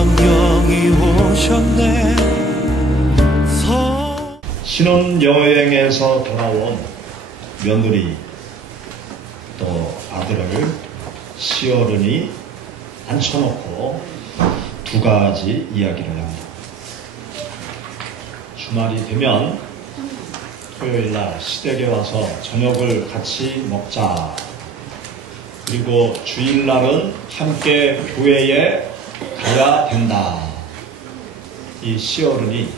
성령이 오셨네. 신혼여행에서 돌아온 며느리 또 아들을 시어른이 앉혀놓고 두 가지 이야기를 합니다. 주말이 되면 토요일날 시댁에 와서 저녁을 같이 먹자. 그리고 주일날은 함께 교회에 가야 된다. 이 시어른이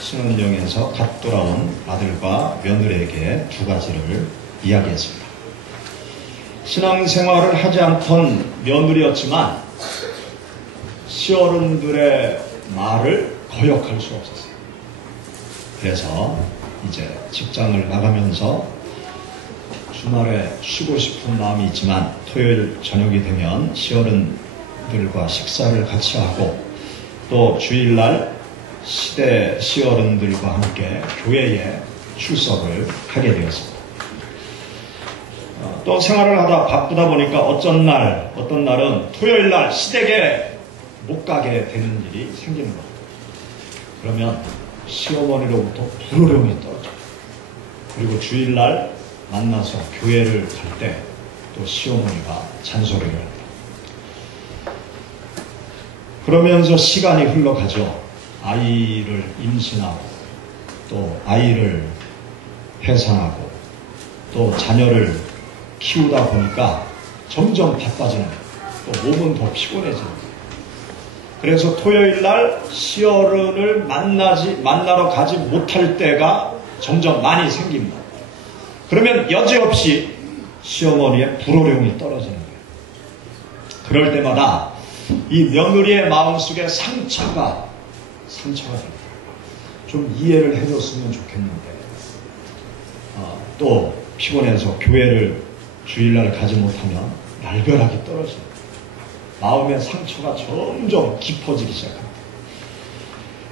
신혼여행에서 갓 돌아온 아들과 며느리에게 두 가지를 이야기했습니다. 신앙생활을 하지 않던 며느리였지만 시어른들의 말을 거역할 수 없었어요. 그래서 이제 직장을 나가면서 주말에 쉬고 싶은 마음이 있지만 토요일 저녁이 되면 시어른들과 식사를 같이 하고 또 주일날 시대 시어른들과 함께 교회에 출석을 하게 되었습니다. 또 생활을 하다 바쁘다 보니까 어떤 날은 토요일날 시댁에 못 가게 되는 일이 생기는 겁니다. 그러면 시어머니로부터 불호령이 떨어져요. 그리고 주일날 만나서 교회를 갈 때 또 시어머니가 잔소리를 합니다. 그러면서 시간이 흘러가죠. 아이를 임신하고 또 아이를 해산하고 또 자녀를 키우다 보니까 점점 바빠지는 거예요. 또 몸은 더 피곤해지는 거예요. 그래서 토요일날 시어른을 만나러 가지 못할 때가 점점 많이 생깁니다. 그러면 여지없이 시어머니의 불호령이 떨어지는 거예요. 그럴 때마다 이 며느리의 마음속에 상처가 됩니다. 좀 이해를 해줬으면 좋겠는데 또 피곤해서 교회를 주일날 가지 못하면 날벼락이 떨어집니다. 마음의 상처가 점점 깊어지기 시작합니다.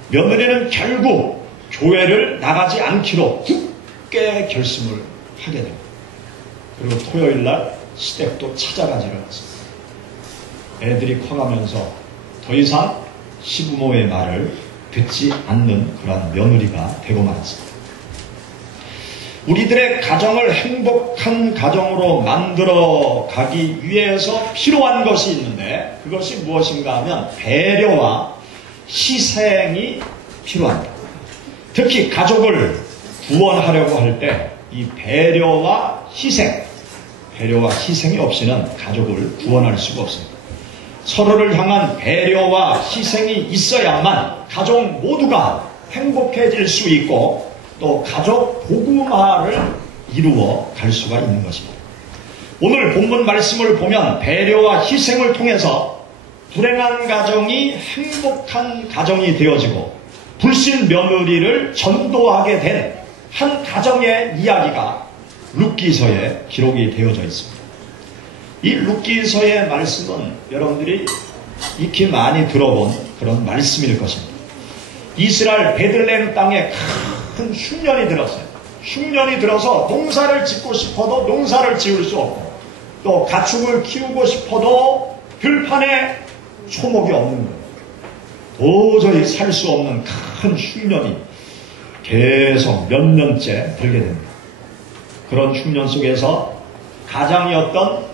며느리는 결국 교회를 나가지 않기로 굳게 결심을 하게 됩니다. 그리고 토요일날 시댁도 찾아가지를 않습니다. 애들이 커가면서 더 이상 시부모의 말을 듣지 않는 그러한 며느리가 되고 말았습니다. 우리들의 가정을 행복한 가정으로 만들어 가기 위해서 필요한 것이 있는데 그것이 무엇인가 하면 배려와 희생이 필요합니다. 특히 가족을 구원하려고 할 때 이 배려와 희생이 없이는 가족을 구원할 수가 없습니다. 서로를 향한 배려와 희생이 있어야만 가족 모두가 행복해질 수 있고 또 가족 복음화를 이루어 갈 수가 있는 것입니다. 오늘 본문 말씀을 보면 배려와 희생을 통해서 불행한 가정이 행복한 가정이 되어지고 불신 며느리를 전도하게 된 한 가정의 이야기가 룻기서에 기록이 되어져 있습니다. 이 룻기서의 말씀은 여러분들이 익히 많이 들어본 그런 말씀일 것입니다. 이스라엘 베들레헴 땅에 큰 흉년이 들었어요. 흉년이 들어서 농사를 짓고 싶어도 농사를 지을 수 없고 또 가축을 키우고 싶어도 들판에 초목이 없는 거예요. 도저히 살 수 없는 큰 흉년이 계속 몇 년째 들게 됩니다. 그런 흉년 속에서 가장이었던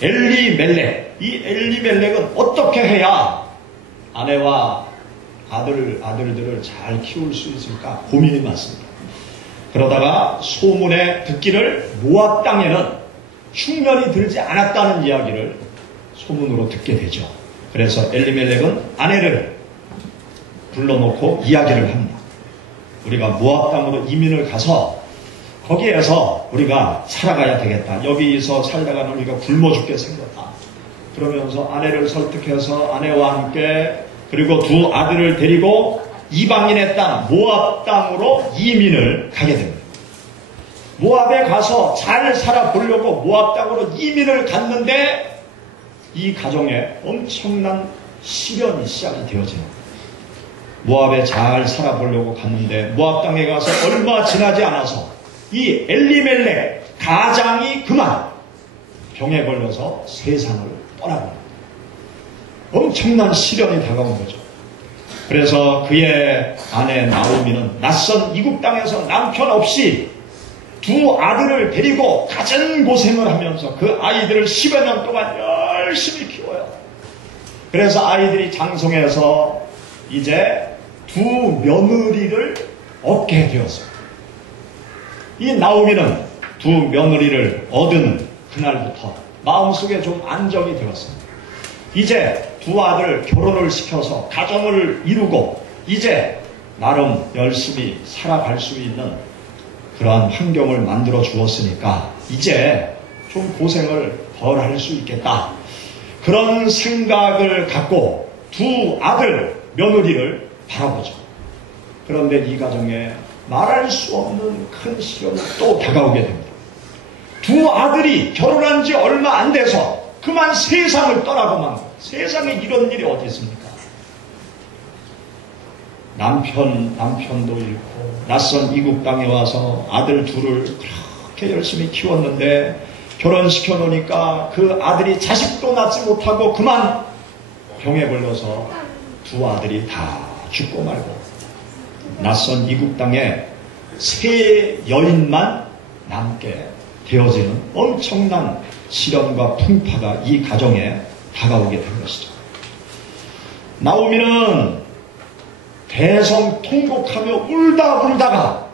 엘리멜렉, 이 엘리멜렉은 어떻게 해야 아내와 아들들을 잘 키울 수 있을까 고민이 많습니다. 그러다가 소문에 듣기를 모압 땅에는 흉년이 들지 않았다는 이야기를 소문으로 듣게 되죠. 그래서 엘리멜렉은 아내를 불러놓고 이야기를 합니다. 우리가 모압 땅으로 이민을 가서 거기에서 우리가 살아가야 되겠다. 여기서 살다가는 우리가 굶어 죽게 생겼다. 그러면서 아내를 설득해서 아내와 함께 그리고 두 아들을 데리고 이방인의 땅 모압 땅으로 이민을 가게 됩니다. 모압에 가서 잘 살아보려고 모압 땅으로 이민을 갔는데 이 가정에 엄청난 시련이 시작이 되어집니다. 모압에 잘 살아보려고 갔는데 모압 땅에 가서 얼마 지나지 않아서 이 엘리멜렉 가장이 그만 병에 걸려서 세상을 떠나버립니다. 엄청난 시련이 다가온 거죠. 그래서 그의 아내 나오미는 낯선 이국 땅에서 남편 없이 두 아들을 데리고 갖은 고생을 하면서 그 아이들을 10여 년 동안 열심히 키워요. 그래서 아이들이 장성해서 이제 두 며느리를 얻게 되었어요. 이 나오미는 두 며느리를 얻은 그날부터 마음속에 좀 안정이 되었습니다. 이제 두 아들 결혼을 시켜서 가정을 이루고 이제 나름 열심히 살아갈 수 있는 그러한 환경을 만들어 주었으니까 이제 좀 고생을 덜 할 수 있겠다. 그런 생각을 갖고 두 아들 며느리를 바라보죠. 그런데 이 가정에 말할 수 없는 큰 시련이 또 다가오게 됩니다. 두 아들이 결혼한 지 얼마 안 돼서 그만 세상을 떠나고만 세상에 이런 일이 어디 있습니까? 남편도 잃고 낯선 이국 땅에 와서 아들 둘을 그렇게 열심히 키웠는데 결혼시켜 놓으니까 그 아들이 자식도 낳지 못하고 그만 병에 걸려서 두 아들이 다 죽고 말고 낯선 이국 땅에 세 여인만 남게 되어지는 엄청난 시련과 풍파가 이 가정에 다가오게 된 것이죠. 나오미는 대성통곡하며 울다가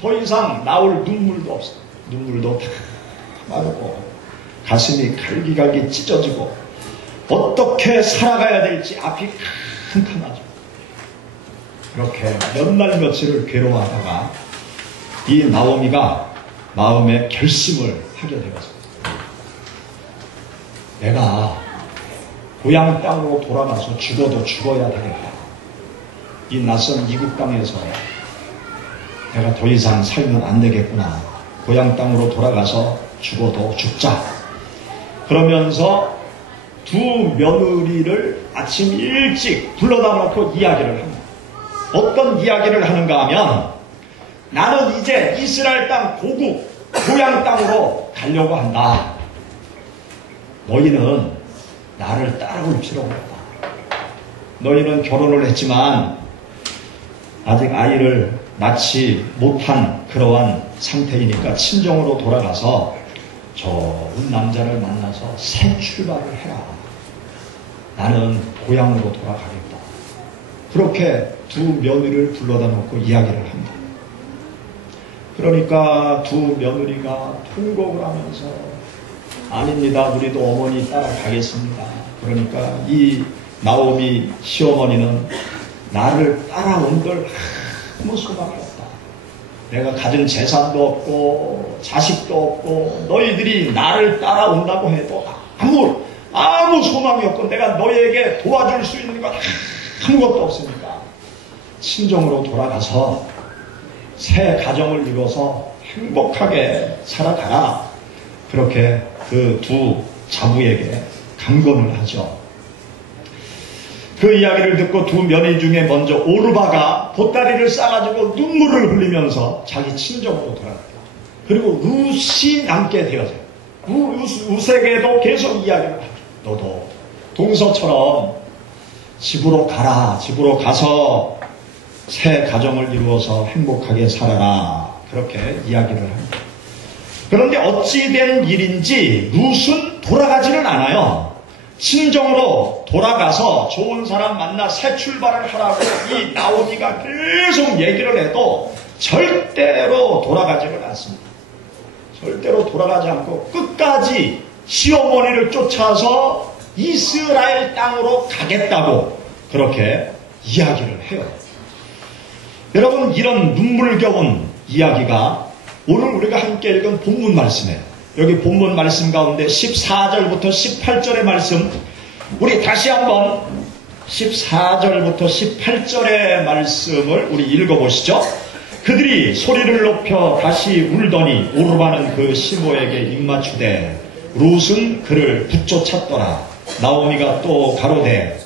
더 이상 나올 눈물도 없어요. 눈물도 다 마르고 가슴이 갈기갈기 찢어지고 어떻게 살아가야 될지 앞이 캄캄하죠. 그렇게 몇 날 며칠을 괴로워하다가 이 나오미가 마음의 결심을 하게 되었습니다. 내가 고향 땅으로 돌아가서 죽어도 죽어야 되겠다. 이 낯선 이국 땅에서 내가 더 이상 살면 안 되겠구나. 고향 땅으로 돌아가서 죽어도 죽자. 그러면서 두 며느리를 아침 일찍 불러다 놓고 이야기를 합니다. 어떤 이야기를 하는가 하면 나는 이제 이스라엘 땅 고국 고향 땅으로 가려고 한다. 너희는 나를 따라올 필요가 없다. 너희는 결혼을 했지만 아직 아이를 낳지 못한 그러한 상태이니까 친정으로 돌아가서 좋은 남자를 만나서 새 출발을 해라. 나는 고향으로 돌아가겠다. 그렇게 두 며느리를 불러다 놓고 이야기를 합니다. 그러니까 두 며느리가 통곡을 하면서 아닙니다. 우리도 어머니 따라가겠습니다. 그러니까 이 나오미 시어머니는 나를 따라온 걸 아무 소망이 없다. 내가 가진 재산도 없고 자식도 없고 너희들이 나를 따라온다고 해도 아무 소망이 없고 내가 너희에게 도와줄 수 있는 건 아무것도 없으니까 친정으로 돌아가서 새 가정을 이뤄서 행복하게 살아가라. 그렇게 그 두 자부에게 강권을 하죠. 그 이야기를 듣고 두 며느리 중에 먼저 오르바가 보따리를 싸가지고 눈물을 흘리면서 자기 친정으로 돌아갑니다. 그리고 룻이 남게 되어져요. 룻에게도 계속 이야기를 하죠. 너도 동서처럼 집으로 가라. 집으로 가서 새 가정을 이루어서 행복하게 살아라. 그렇게 이야기를 합니다. 그런데 어찌된 일인지 룻은 돌아가지는 않아요. 친정으로 돌아가서 좋은 사람 만나 새 출발을 하라고 이 나오미가 계속 얘기를 해도 절대로 돌아가지는 않습니다. 절대로 돌아가지 않고 끝까지 시어머니를 쫓아서 이스라엘 땅으로 가겠다고 그렇게 이야기를 해요. 여러분, 이런 눈물겨운 이야기가 오늘 우리가 함께 읽은 본문 말씀이에요. 여기 본문 말씀 가운데 14절부터 18절의 말씀, 우리 다시 한번 14절부터 18절의 말씀을 우리 읽어보시죠. 그들이 소리를 높여 다시 울더니 오르바는 그 시모에게 입맞추되 룻은 그를 붙쫓았더라. 나오미가 또 가로되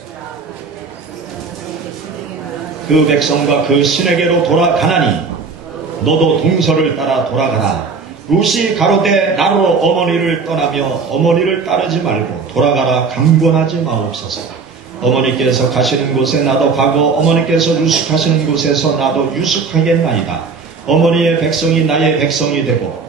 그 백성과 그 신에게로 돌아가나니 너도 동서를 따라 돌아가라. 룻이 가로되 나로 어머니를 떠나며 어머니를 따르지 말고 돌아가라. 강권하지 마옵소서. 어머니께서 가시는 곳에 나도 가고 어머니께서 유숙하시는 곳에서 나도 유숙하겠나이다. 어머니의 백성이 나의 백성이 되고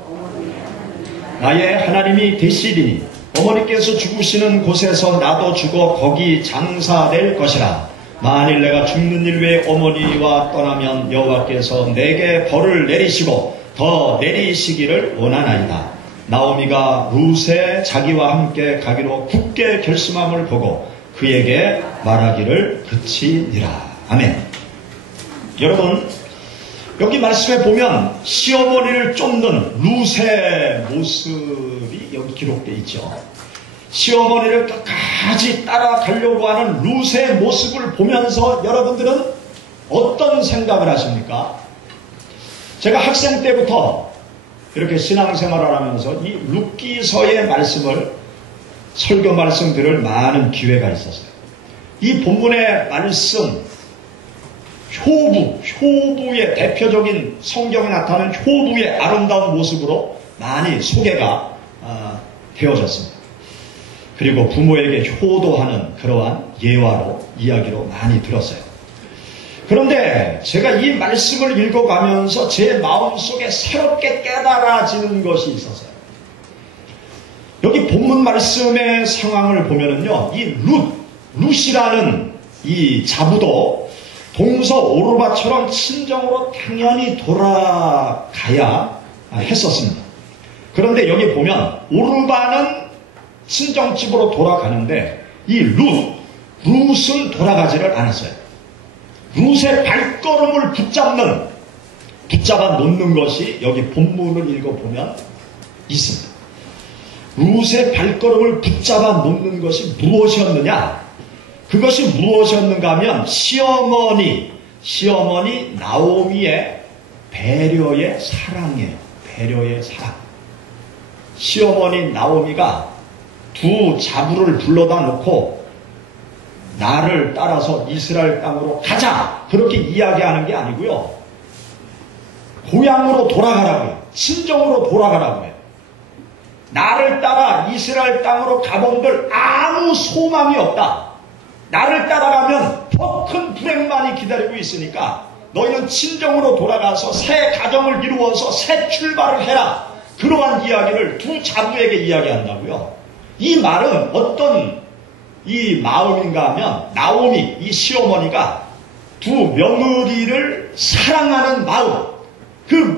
나의 하나님이 되시리니 어머니께서 죽으시는 곳에서 나도 죽어 거기 장사될 것이라. 만일 내가 죽는 일 외에 어머니와 떠나면 여호와께서 내게 벌을 내리시고 더 내리시기를 원하나이다. 나오미가 룻에 자기와 함께 가기로 굳게 결심함을 보고 그에게 말하기를 그치니라. 아멘. 여러분, 여기 말씀에 보면 시어머니를 쫓는 룻의 모습이 여기 기록되어 있죠. 시어머니를 끝까지 따라가려고 하는 룻의 모습을 보면서 여러분들은 어떤 생각을 하십니까? 제가 학생 때부터 이렇게 신앙생활을 하면서 이 룻기서의 말씀을 설교 말씀 들을 많은 기회가 있었어요. 이 본문의 말씀, 효부의 대표적인 성경에 나타나는 효부의 아름다운 모습으로 많이 소개가 되어졌습니다. 그리고 부모에게 효도하는 그러한 예화로 이야기로 많이 들었어요. 그런데 제가 이 말씀을 읽어가면서 제 마음속에 새롭게 깨달아지는 것이 있었어요. 여기 본문 말씀의 상황을 보면은요, 이 룻이라는 이 자부도 동서 오르바처럼 친정으로 당연히 돌아가야 했었습니다. 그런데 여기 보면 오르바는 친정집으로 돌아가는데 이 룻은 돌아가지를 않았어요. 룻의 발걸음을 붙잡아 놓는 것이 여기 본문을 읽어보면 있습니다. 룻의 발걸음을 붙잡아 놓는 것이 무엇이었느냐? 그것이 무엇이었는가 하면 시어머니 나오미의 배려의 사랑이에요. 배려의 사랑. 시어머니 나오미가 두 자부를 불러다 놓고 나를 따라서 이스라엘 땅으로 가자, 그렇게 이야기하는 게 아니고요, 고향으로 돌아가라고요. 친정으로 돌아가라고요. 나를 따라 이스라엘 땅으로 가본들 아무 소망이 없다. 나를 따라가면 더 큰 불행만이 기다리고 있으니까 너희는 친정으로 돌아가서 새 가정을 이루어서 새 출발을 해라. 그러한 이야기를 두 자부에게 이야기한다고요. 이 말은 어떤 이 마음인가 하면 나오미, 이 시어머니가 두 며느리를 사랑하는 마음, 그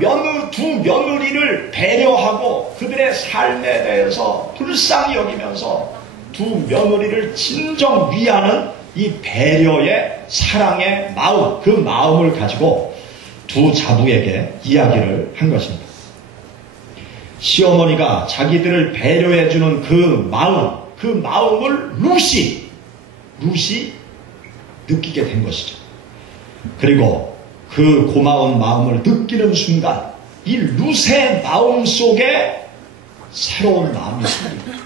두 며느리를 배려하고 그들의 삶에 대해서 불쌍히 여기면서 두 며느리를 진정 위하는 이 배려의 사랑의 마음, 그 마음을 가지고 두 자부에게 이야기를 한 것입니다. 시어머니가 자기들을 배려해주는 그 마음을 룻이 느끼게 된 것이죠. 그리고 그 고마운 마음을 느끼는 순간 이 룻의 마음 속에 새로운 마음이 생깁니다.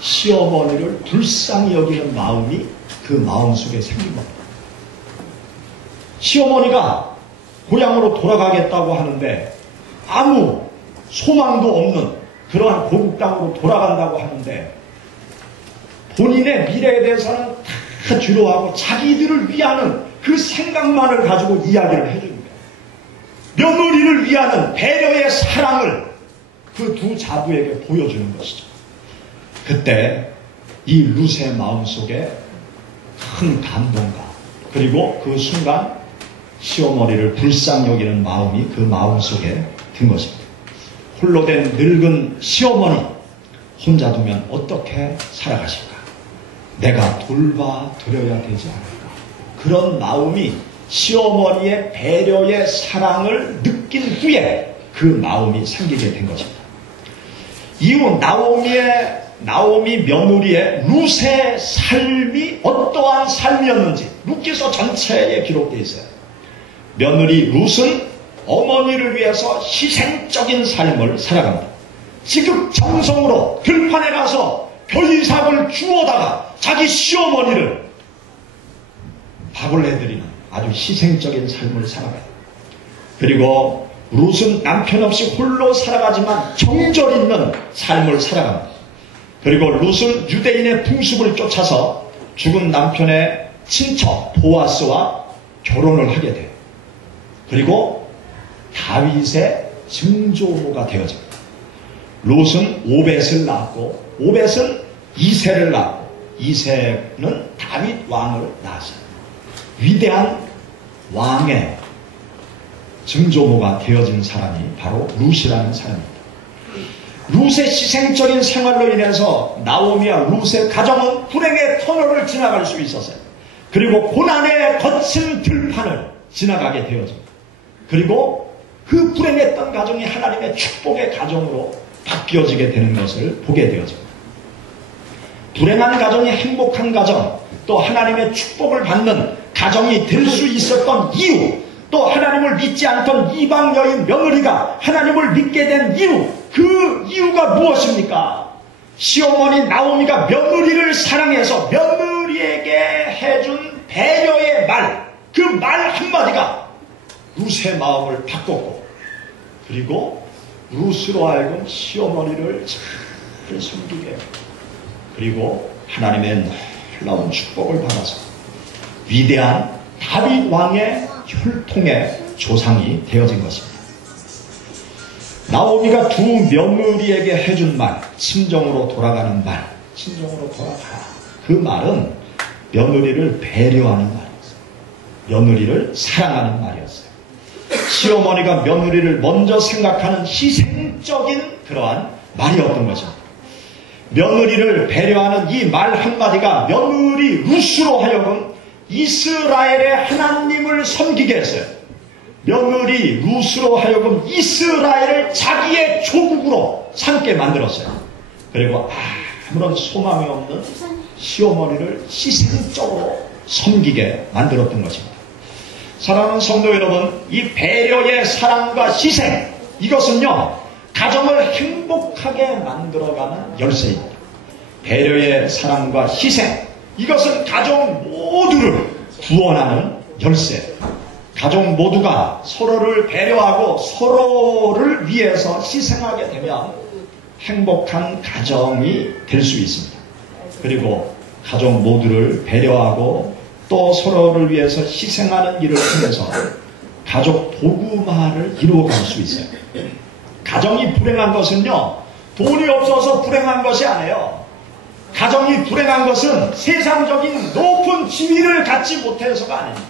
시어머니를 불쌍히 여기는 마음이 그 마음 속에 생긴 겁니다. 시어머니가 고향으로 돌아가겠다고 하는데 아무 소망도 없는 그러한 고국 땅으로 돌아간다고 하는데 본인의 미래에 대해서는 다 두려워하고 자기들을 위하는 그 생각만을 가지고 이야기를 해줍니다. 며느리를 위하는 배려의 사랑을 그 두 자부에게 보여주는 것이죠. 그때 이 룻의 마음속에 큰 감동과 그리고 그 순간 시어머니를 불쌍히 여기는 마음이 그 마음속에 든 것입니다. 홀로 된 늙은 시어머니 혼자 두면 어떻게 살아가실까? 내가 돌봐드려야 되지 않을까? 그런 마음이 시어머니의 배려의 사랑을 느낀 후에 그 마음이 생기게 된 것입니다. 이후 나오미 며느리의 룻의 삶이 어떠한 삶이었는지 룻기서 전체에 기록되어 있어요. 며느리 룻은 어머니를 위해서 희생적인 삶을 살아갑니다. 지극정성으로 들판에 가서 벼이삭을 주워다가 자기 시어머니를 밥을 내드리는 아주 희생적인 삶을 살아가요. 그리고 룻은 남편 없이 홀로 살아가지만 정절 있는 삶을 살아갑니다. 그리고 룻은 유대인의 풍습을 쫓아서 죽은 남편의 친척 보아스와 결혼을 하게 돼요. 그리고 다윗의 증조모가 되어집니다. 롯은 오벳을 낳았고 오벳은 이새를 낳았고 이새는 다윗 왕을 낳았어요. 위대한 왕의 증조모가 되어진 사람이 바로 룻이라는 사람입니다. 룻의 희생적인 생활로 인해서 나오미와 룻의 가정은 불행의 터널을 지나갈 수 있었어요. 그리고 고난의 거친 들판을 지나가게 되어집니다. 그리고 그 불행했던 가정이 하나님의 축복의 가정으로 바뀌어지게 되는 것을 보게 되어집니다. 불행한 가정이 행복한 가정, 또 하나님의 축복을 받는 가정이 될 수 있었던 이유, 또 하나님을 믿지 않던 이방 여인 며느리가 하나님을 믿게 된 이유, 그 이유가 무엇입니까? 시어머니 나오미가 며느리를 사랑해서 며느리에게 해준 배려의 말, 그 말 한마디가 룻의 마음을 바꿨고, 그리고 룻으로 하여금 시어머니를 잘 숨기게, 그리고 하나님의 놀라운 축복을 받아서 위대한 다윗 왕의 혈통의 조상이 되어진 것입니다. 나오미가 두 며느리에게 해준 말, 친정으로 돌아가는 말, 친정으로 돌아가. 그 말은 며느리를 배려하는 말이었어요. 며느리를 사랑하는 말이었어요. 시어머니가 며느리를 먼저 생각하는 희생적인 그러한 말이었던 것입니다. 며느리를 배려하는 이 말 한마디가 며느리 룻으로 하여금 이스라엘의 하나님을 섬기게 했어요. 며느리 룻으로 하여금 이스라엘을 자기의 조국으로 삼게 만들었어요. 그리고 아무런 소망이 없는 시어머니를 희생적으로 섬기게 만들었던 것입니다. 사랑하는 성도 여러분, 이 배려의 사랑과 희생, 이것은요 가정을 행복하게 만들어가는 열쇠입니다. 배려의 사랑과 희생, 이것은 가정 모두를 구원하는 열쇠. 가정 모두가 서로를 배려하고 서로를 위해서 희생하게 되면 행복한 가정이 될 수 있습니다. 그리고 가정 모두를 배려하고 또 서로를 위해서 희생하는 일을 통해서 가족 복음화를 이루어갈 수 있어요. 가정이 불행한 것은요, 돈이 없어서 불행한 것이 아니에요. 가정이 불행한 것은 세상적인 높은 지위를 갖지 못해서가 아닙니다.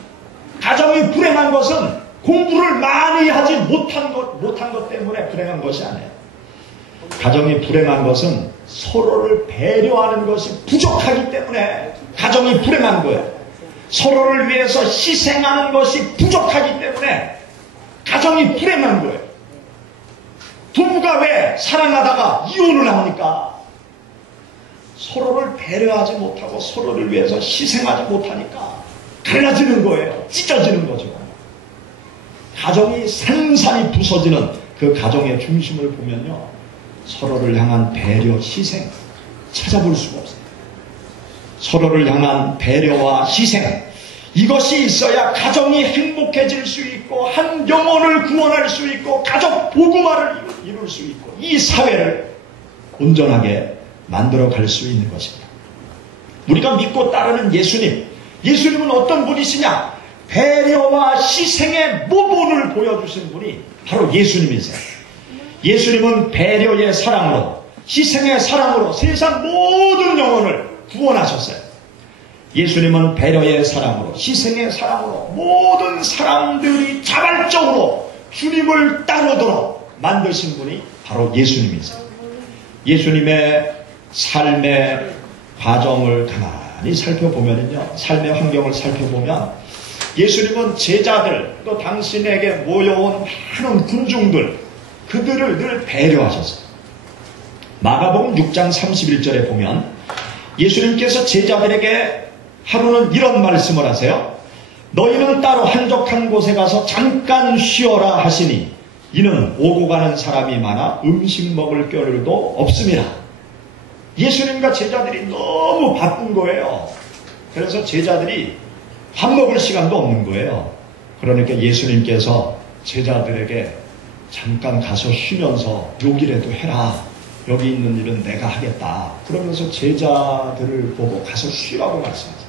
가정이 불행한 것은 공부를 많이 하지 못한 것 때문에 불행한 것이 아니에요. 가정이 불행한 것은 서로를 배려하는 것이 부족하기 때문에 가정이 불행한 거예요. 서로를 위해서 희생하는 것이 부족하기 때문에 가정이 불행한 거예요. 부부가 왜 사랑하다가 이혼을 합니까? 서로를 배려하지 못하고 서로를 위해서 희생하지 못하니까 갈라지는 거예요. 찢어지는 거죠. 가정이 산산이 부서지는 그 가정의 중심을 보면요, 서로를 향한 배려, 희생 찾아볼 수가 없어요. 서로를 향한 배려와 희생, 이것이 있어야 가정이 행복해질 수 있고 한 영혼을 구원할 수 있고 가족 복음화를 이룰 수 있고 이 사회를 온전하게 만들어갈 수 있는 것입니다. 우리가 믿고 따르는 예수님은 어떤 분이시냐? 배려와 희생의 모본을 보여주신 분이 바로 예수님이세요. 예수님은 배려의 사랑으로, 희생의 사랑으로 세상 모든 영혼을 구원하셨어요. 예수님은 배려의 사랑으로, 희생의 사랑으로 모든 사람들이 자발적으로 주님을 따르도록 만드신 분이 바로 예수님이세요. 예수님의 삶의 과정을 가만히 살펴보면요, 삶의 환경을 살펴보면 예수님은 제자들, 또 당신에게 모여온 많은 군중들, 그들을 늘 배려하셨어요. 마가복음 6장 31절에 보면 예수님께서 제자들에게 하루는 이런 말씀을 하세요. 너희는 따로 한적한 곳에 가서 잠깐 쉬어라 하시니 이는 오고 가는 사람이 많아 음식 먹을 겨를도 없음이라. 예수님과 제자들이 너무 바쁜 거예요. 그래서 제자들이 밥 먹을 시간도 없는 거예요. 그러니까 예수님께서 제자들에게 잠깐 가서 쉬면서 욕이라도 해라. 여기 있는 일은 내가 하겠다. 그러면서 제자들을 보고 가서 쉬라고 말씀하세요.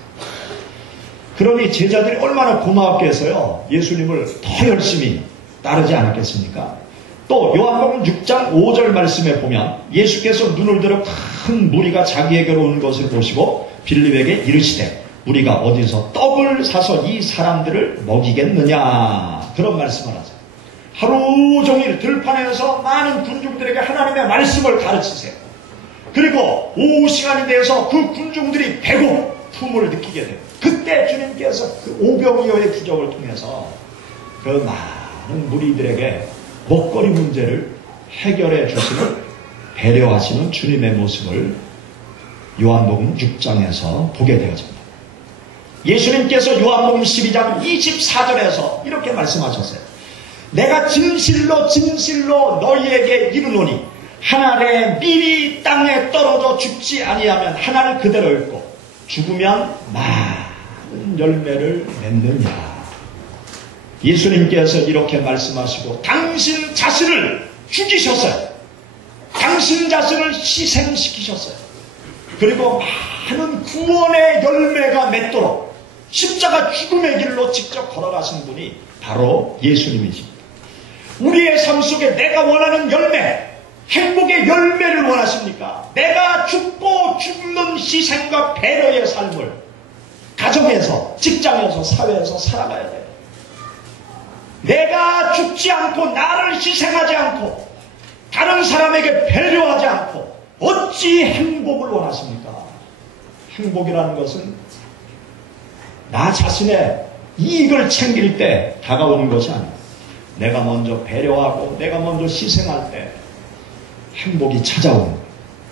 그러니 제자들이 얼마나 고마웠겠어요. 예수님을 더 열심히 따르지 않았겠습니까? 또 요한복음 6장 5절 말씀에 보면 예수께서 눈을 들어 큰 무리가 자기에게로 오는 것을 보시고 빌립에게 이르시되 우리가 어디서 떡을 사서 이 사람들을 먹이겠느냐, 그런 말씀을 하세요. 하루 종일 들판에서 많은 군중들에게 하나님의 말씀을 가르치세요. 그리고 오후 시간이 되어서 그 군중들이 배고픔을 느끼게 돼요. 그때 주님께서 그 오병이어의 기적을 통해서 그 많은 무리들에게 먹거리 문제를 해결해 주시는, 배려하시는 주님의 모습을 요한복음 6장에서 보게 되어집니다. 예수님께서 요한복음 12장 24절에서 이렇게 말씀하셨어요. 내가 진실로 진실로 너희에게 이르노니 한 알의 밀이 땅에 떨어져 죽지 아니하면 한 알 그대로 있고 죽으면 많은 열매를 맺느냐. 예수님께서 이렇게 말씀하시고 당신 자신을 죽이셨어요. 당신 자신을 희생시키셨어요. 그리고 많은 구원의 열매가 맺도록 십자가 죽음의 길로 직접 걸어가신 분이 바로 예수님이십니다. 우리의 삶 속에 내가 원하는 열매, 행복의 열매를 원하십니까? 내가 죽고 죽는 희생과 배려의 삶을 가정에서, 직장에서, 사회에서 살아가야 돼요. 내가 죽지 않고 나를 희생하지 않고 다른 사람에게 배려하지 않고 어찌 행복을 원하십니까? 행복이라는 것은 나 자신의 이익을 챙길 때 다가오는 것이 아니에요. 내가 먼저 배려하고 내가 먼저 희생할 때 행복이 찾아오는 거예요.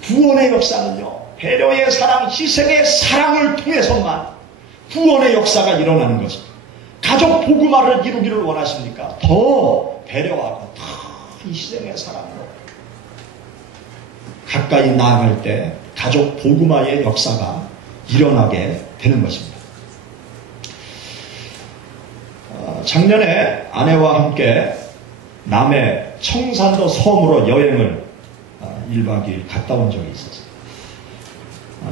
구원의 역사는요, 배려의 사랑, 희생의 사랑을 통해서만 구원의 역사가 일어나는 것입니다. 가족 복음화를 이루기를 원하십니까? 더 배려하고 더 희생의 사랑으로 가까이 나아갈 때 가족 복음화의 역사가 일어나게 되는 것입니다. 작년에 아내와 함께 남해 청산도 섬으로 여행을 1박 2일 갔다 온 적이 있었어요.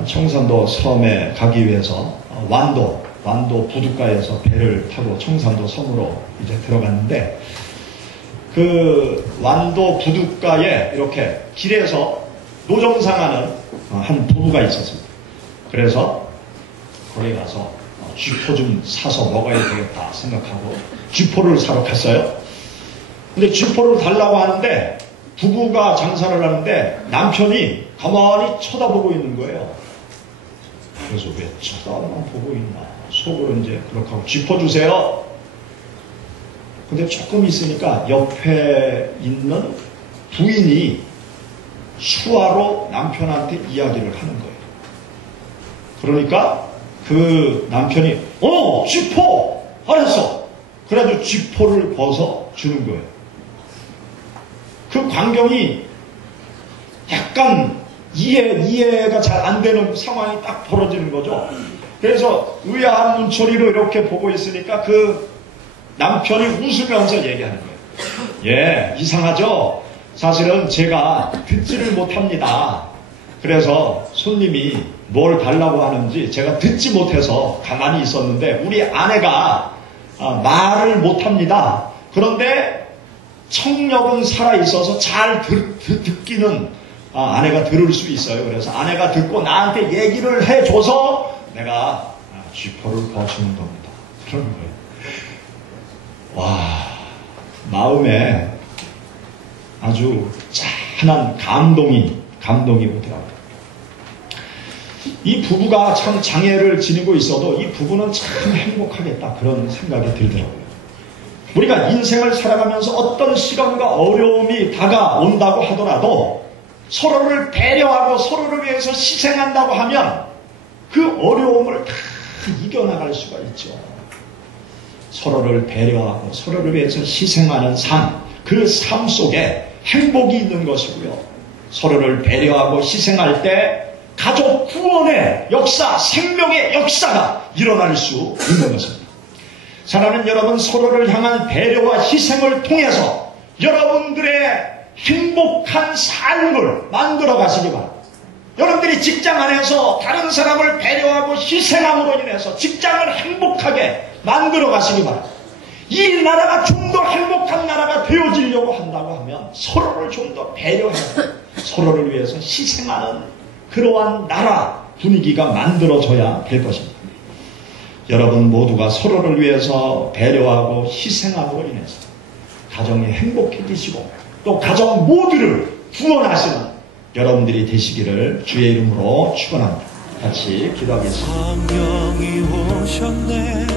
청산도 섬에 가기 위해서 완도 부둣가에서 배를 타고 청산도 섬으로 이제 들어갔는데, 그 완도 부둣가에 이렇게 길에서 노점상하는 한 부부가 있었습니다. 그래서 거기 가서 쥐포 좀 사서 먹어야 되겠다 생각하고 쥐포를 사러 갔어요. 근데 쥐포를 달라고 하는데 부부가 장사를 하는데 남편이 가만히 쳐다보고 있는 거예요. 그래서 왜 쳐다만 보고 있나 속으로 이제 그렇게 하고 쥐포 주세요. 근데 조금 있으니까 옆에 있는 부인이 수화로 남편한테 이야기를 하는 거예요. 그러니까 그 남편이 쥐포! 알았어! 그래도 쥐포를 벗어 주는 거예요. 그 광경이 약간 이해가 잘 안 되는 상황이 딱 벌어지는 거죠. 그래서 의아한 눈초리로 이렇게 보고 있으니까 그 남편이 웃으면서 얘기하는 거예요. 예, 이상하죠? 사실은 제가 듣지를 못합니다. 그래서 손님이 뭘 달라고 하는지 제가 듣지 못해서 가만히 있었는데 우리 아내가 말을 못합니다. 그런데 청력은 살아있어서 잘 듣기는 아내가 들을 수 있어요. 그래서 아내가 듣고 나한테 얘기를 해줘서 내가 쥐포를 벗주는 겁니다. 그런 거예요. 와, 마음에 아주 짠한 감동이 오더라고요. 이 부부가 참 장애를 지니고 있어도 이 부부는 참 행복하겠다, 그런 생각이 들더라고요. 우리가 인생을 살아가면서 어떤 시련과 어려움이 다가온다고 하더라도 서로를 배려하고 서로를 위해서 희생한다고 하면 그 어려움을 다 이겨나갈 수가 있죠. 서로를 배려하고 서로를 위해서 희생하는 삶, 그 삶 속에 행복이 있는 것이고요. 서로를 배려하고 희생할 때 가족 구원의 역사, 생명의 역사가 일어날 수 있는 것입니다. 사랑하는 여러분, 서로를 향한 배려와 희생을 통해서 여러분들의 행복한 삶을 만들어 가시기 바랍니다. 여러분들이 직장 안에서 다른 사람을 배려하고 희생함으로 인해서 직장을 행복하게 만들어 가시기 바랍니다. 이 나라가 좀 더 행복한 나라가 되어지려고 한다고 하면 서로를 좀 더 배려해야 서로를 위해서 희생하는 그러한 나라 분위기가 만들어져야 될 것입니다. 여러분 모두가 서로를 위해서 배려하고 희생함으로 인해서 가정이 행복해지시고 또 가정 모두를 구원하시는 여러분들이 되시기를 주의 이름으로 축원합니다. 같이 기도하겠습니다. 성령이 오셨네